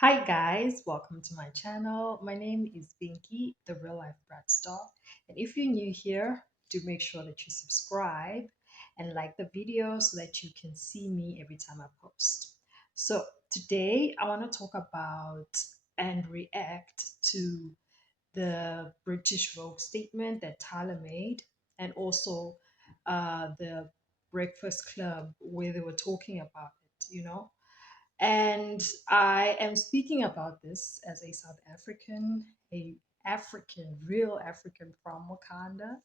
Hi guys, welcome to my channel. My name is Binky, the real life brat star. And if you're new here, do make sure that you subscribe and like the video so that you can see me every time I post. So today I want to talk about and react to the British Vogue statement that Tyla made, and also the Breakfast Club where they were talking about it. And I am speaking about this as a South African, a African, real African from Wakanda.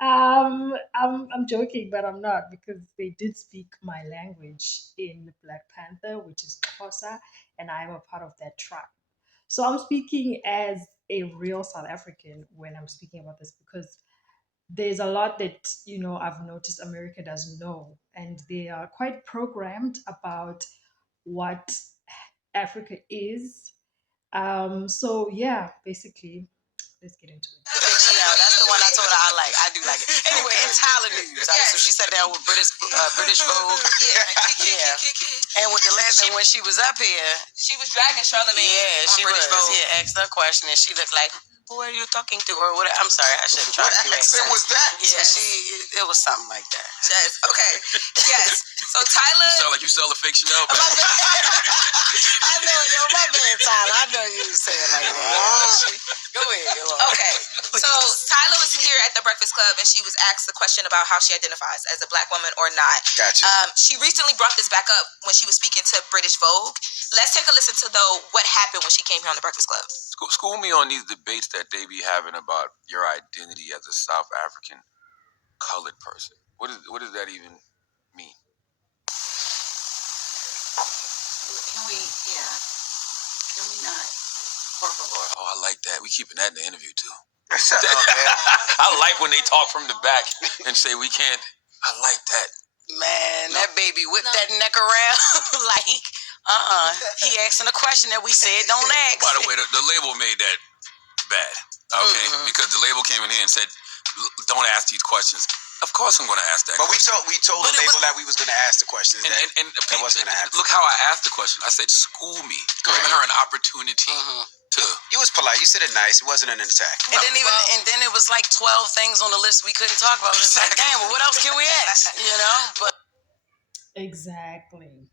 I'm joking, but I'm not because they did speak my language in Black Panther, which is Xhosa, and I'm a part of that tribe. So I'm speaking as a real South African when I'm speaking about this because there's a lot that I've noticed America doesn't know, and they are quite programmed about what Africa is. So yeah, basically, let's get into it. Chanel. That's the one I told her I like. I do like it. Anyway, in Tyler news, so she sat down with British Vogue. Yeah. And with the last thing when she was up here, she was dragging Charlamagne. Yeah, she British was. Vogue. He asked her a question and she looked like, "Who are you talking to?" Or what? I'm sorry, I shouldn't try to do that. What was that? Yeah, it was something like that. Yes. Okay. Yes. So Tyler. You sound like you sell a fiction album. I know, yo, my bad, Tyler. I know you say it like that. Go ahead. Okay. So Tyla was here at the Breakfast Club, and she was asked the question about how she identifies as a Black woman or not. Gotcha. She recently brought this back up when she was speaking to British Vogue. Let's take a listen to what happened when she came here on the Breakfast Club. School me on these debates that they be having about your identity as a South African colored person. What does that even mean? Can we? Yeah. Can we not? Por favor. Oh, I like that. We keeping that in the interview too. Shut up, man. I like when they talk from the back and say we can't. I like that. Man, that baby whipped that neck around like, he asking a question that we said don't ask. By the way, the label made that bad, okay? Because the label came in here and said, don't ask these questions. Of course I'm going to ask that But question. we told the label that we was going to ask the questions. And that wasn't going to happen. Look how I asked the question. I said, school me. Giving her an opportunity to... You was polite. You said it nice. It wasn't an attack. And then it was like 12 things on the list we couldn't talk about. It's like, damn, well, what else can we ask? But Exactly.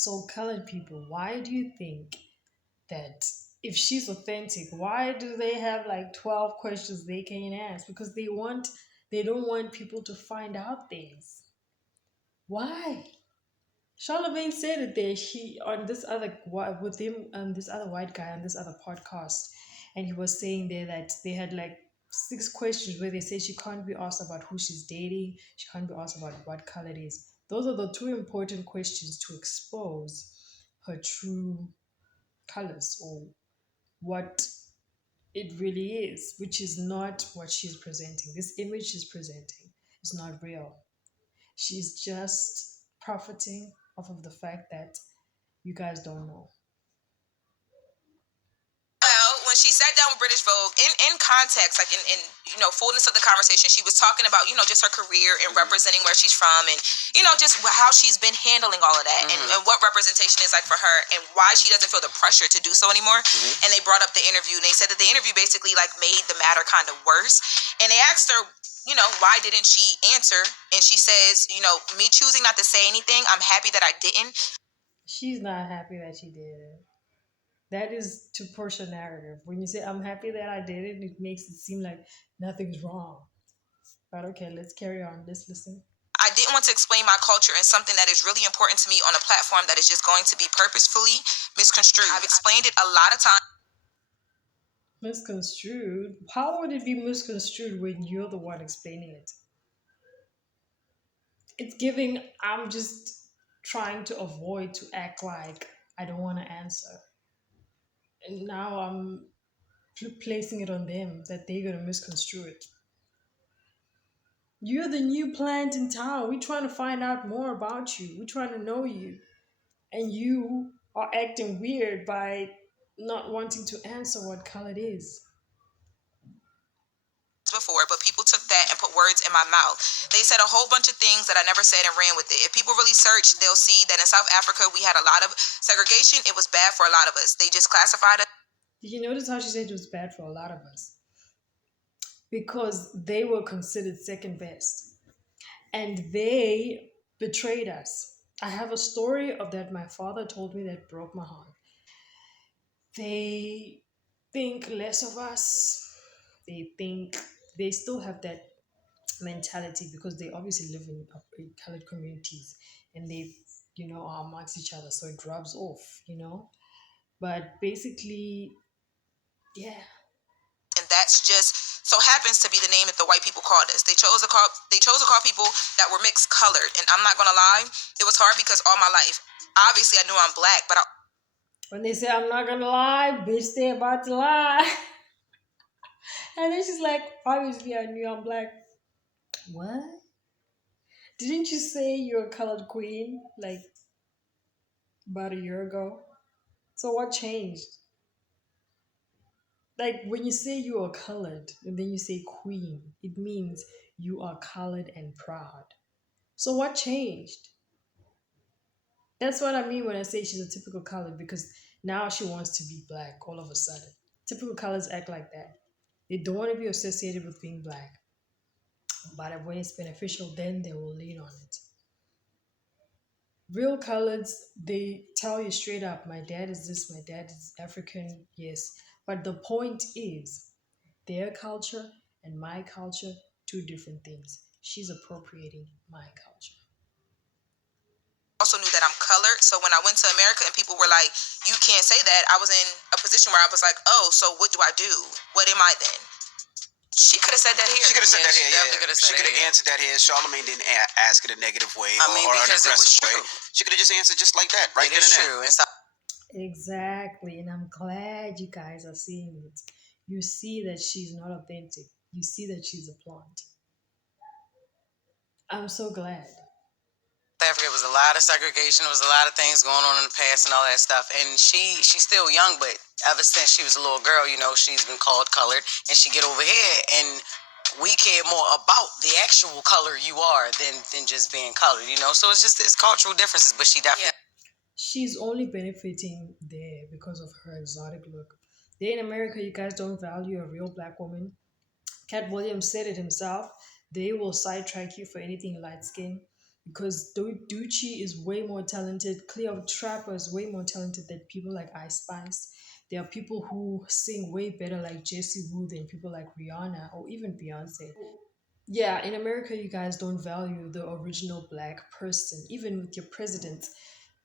So, colored people, why do you think that if she's authentic, why do they have like 12 questions they can ask? Because they don't want people to find out things. Why? Charlemagne said it there. She on this other with him and this other white guy on this other podcast, and he was saying there that they had like six questions where they say she can't be asked about who she's dating, she can't be asked about what color it is. Those are the two important questions to expose her true colors or what it really is, which is not what she's presenting. This image she's presenting is not real. She's just profiting off of the fact that you guys don't know. well, when she sat down with British Vogue, in context, like in fullness of the conversation, she was talking about just her career and representing where she's from, and just how she's been handling all of that, and what representation is like for her, and why she doesn't feel the pressure to do so anymore. And they brought up the interview, and they said that the interview basically like made the matter kind of worse. And they asked her, why didn't she answer? And she says, me choosing not to say anything, I'm happy that I didn't. She's not happy that she did it. That is to push a narrative. When you say I'm happy that I did it, it makes it seem like nothing's wrong. But okay, let's carry on. Let's listen. I didn't want to explain my culture and something that is really important to me on a platform that is just going to be purposefully misconstrued. I've explained it a lot of times. Misconstrued? How would it be misconstrued when you're the one explaining it? It's giving, I'm just trying to avoid to act like I don't want to answer. And now I'm placing it on them that they're going to misconstrue it. You're the new plant in town. We're trying to find out more about you. We're trying to know you. And you are acting weird by not wanting to answer what color it is. before, but people took that and put words in my mouth. They said a whole bunch of things that I never said and ran with it. If people really search, they'll see that in South Africa we had a lot of segregation. It was bad for a lot of us. They just classified us. Did you notice how she said it was bad for a lot of us? Because they were considered second best and they betrayed us. I have a story of that my father told me that broke my heart. They think less of us. They think they still have that mentality because they obviously live in colored communities and they, are amongst each other. So it rubs off, But basically, yeah. And that's just so happens to be the name that the white people called us. They chose to call people that were mixed colored. And I'm not gonna lie, it was hard because all my life, obviously I knew I'm black, but I When they say, I'm not going to lie, bitch, they about to lie. And then she's like, obviously, I knew I'm black. What? Didn't you say you're a colored queen like about a year ago? So what changed? Like when you say you are colored and then you say queen, it means you are colored and proud. So what changed? That's what I mean when I say she's a typical colored because now she wants to be black all of a sudden. Typical colors act like that. They don't want to be associated with being black, but when it's beneficial, then they will lean on it. Real coloreds, they tell you straight up, my dad is this, my dad is African, yes. But the point is, their culture and my culture, two different things. She's appropriating my culture. also knew that I'm colored. So when I went to America and people were like, you can't say that, I was in a position where I was like, oh, so what do I do? What am I then? She could have said that here. She could have said Yeah, that she here. definitely Yeah, could have she said could that have here. answered that here. Charlemagne didn't ask it a negative way I mean, or an because it was aggressive way. true. She could have just answered just like that, right It then is and there. true. And so Exactly. And I'm glad you guys are seeing it. You see that she's not authentic. You see that she's a plant. I'm so glad. Africa was a lot of segregation. There was a lot of things going on in the past and all that stuff. And she's still young, but ever since she was a little girl, she's been called colored. And she get over here, and we care more about the actual color you are than just being colored. So it's cultural differences. But she definitely She's only benefiting there because of her exotic look. There in America, you guys don't value a real black woman. Cat Williams said it himself. They will sidetrack you for anything light skin because Ducci is way more talented. Cleo Trapper is way more talented than people like Ice Spice. There are people who sing way better like Jessie Wu than people like Rihanna or even Beyonce. Yeah, in America, you guys don't value the original black person, even with your president,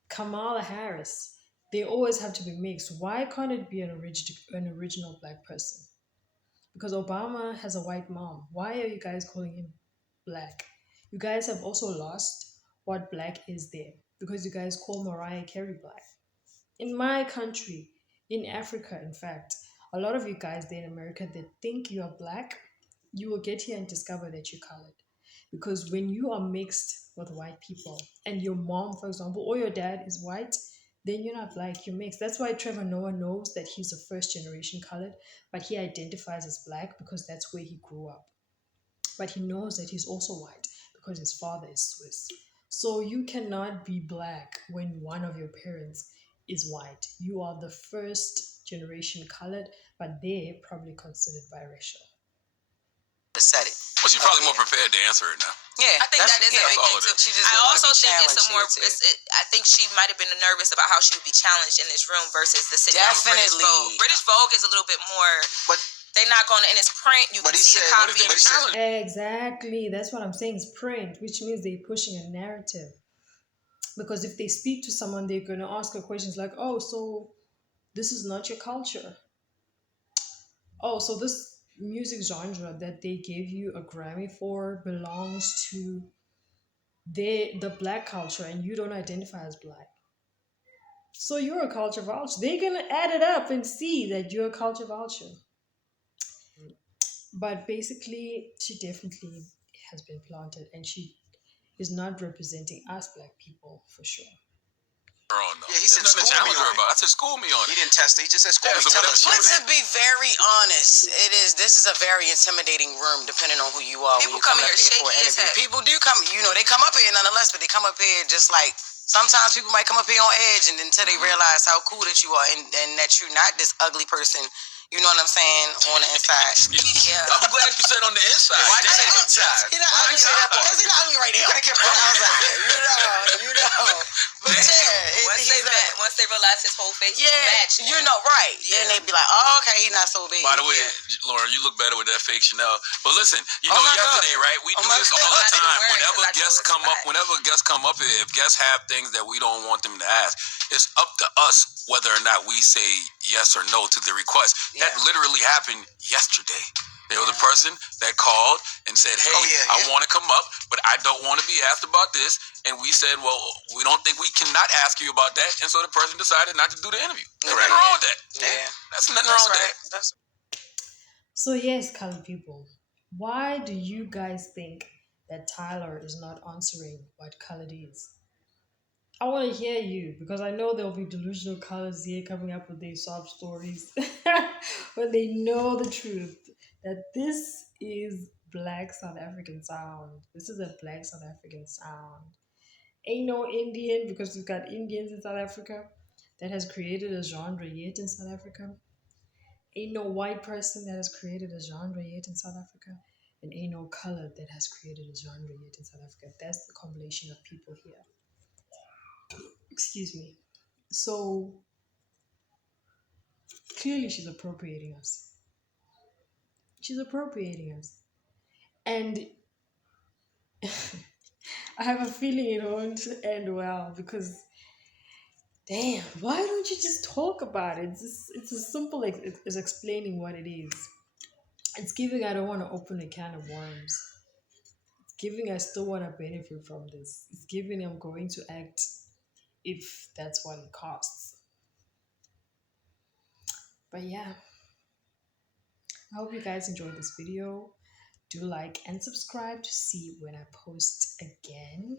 Kamala Harris. They always have to be mixed. Why can't it be an original black person? Because Obama has a white mom. Why are you guys calling him black? You guys have also lost what black is there because you guys call Mariah Carey black. In my country, in Africa, in fact, a lot of you guys there in America that think you are black, you will get here and discover that you're colored. Because when you are mixed with white people and your mom, for example, or your dad is white, then you're not black, you're mixed. That's why Trevor Noah knows that he's a first generation colored, but he identifies as black because that's where he grew up. But he knows that he's also white because his father is Swiss. So you cannot be black when one of your parents is white. You are the first generation colored, but they're probably considered biracial. said it. Well, she's probably more prepared to answer it now. Yeah, I think that is a big thing too. I also think it's a more. I think she might have been nervous about how she would be challenged in this room versus the sit down with British Vogue. British Vogue is a little bit more. But they not going to, and it's print. You But can he see said- the what copy. if they challenge? Exactly. That's what I'm saying. It's print, which means they're pushing a narrative. Because if they speak to someone, they're going to ask her questions like, oh, so this is not your culture. Oh, so this music genre that they gave you a Grammy for belongs to the black culture and you don't identify as black. So you're a culture vulture. They're gonna add it up and see that you're a culture vulture. But basically, she definitely has been planted and she is not representing us black people for sure. Yeah, He said There's nothing to school me challenge her on it. about. I said, school me on He it. didn't test it. He just said school Yeah, me. so Tell whatever us. she But was to be very honest, this is a very intimidating room, depending on who you are. People when you come come here up here for an shaky as interview. heck. People do come, they come up here nonetheless, but they come up here just like sometimes people might come up here on edge, and until they realize how cool that you are, and that you're not this ugly person. You know what I'm saying? On the inside. Yeah. I'm glad you said on the inside. Why'd you Damn. say outside? He not Why'd ugly you say that part? because he's not ugly right now. You could have kept On going. the outside. You know. But yeah, Once they realize his whole face yeah, match. right. Yeah. Then they be like, oh, okay, he's not so big. By the way, Yeah. Lauren, you look better with that fake Chanel. But listen, Oh my yesterday, God. right? We Oh do my this God. all the I didn't time. wear it Whenever 'cause I guests know it's come up, fine. whenever guests come up here, if guests have things that we don't want them to ask, it's up to us whether or not we say yes or no to the request. That Yeah. literally happened yesterday. There was a person that called and said, hey, Oh, yeah, I yeah. want to come up, but I don't want to be asked about this. And we said, well, we don't think we cannot ask you about that. And so the person decided not to do the interview. There's Correct. nothing wrong with that. Yeah. That's nothing That's wrong with right. that. That's So yes, colored people, why do you guys think that Tyler is not answering what colored is? I want to hear you because I know there'll be delusional colors here coming up with their sob stories when they know the truth that this is Black South African sound. This is a Black South African sound. Ain't no Indian because we've got Indians in South Africa that has created a genre yet in South Africa. Ain't no white person that has created a genre yet in South Africa. And ain't no color that has created a genre yet in South Africa. That's the combination of people here. Excuse me. So clearly she's appropriating us. She's appropriating us. And I have a feeling it won't end well because damn, why don't you just talk about it? It's as simple as explaining what it is. It's giving I don't want to open a can of worms. It's giving I still want to benefit from this. It's giving I'm going to act if that's what it costs. But yeah, I hope you guys enjoyed this video. Do like and subscribe to see when I post again.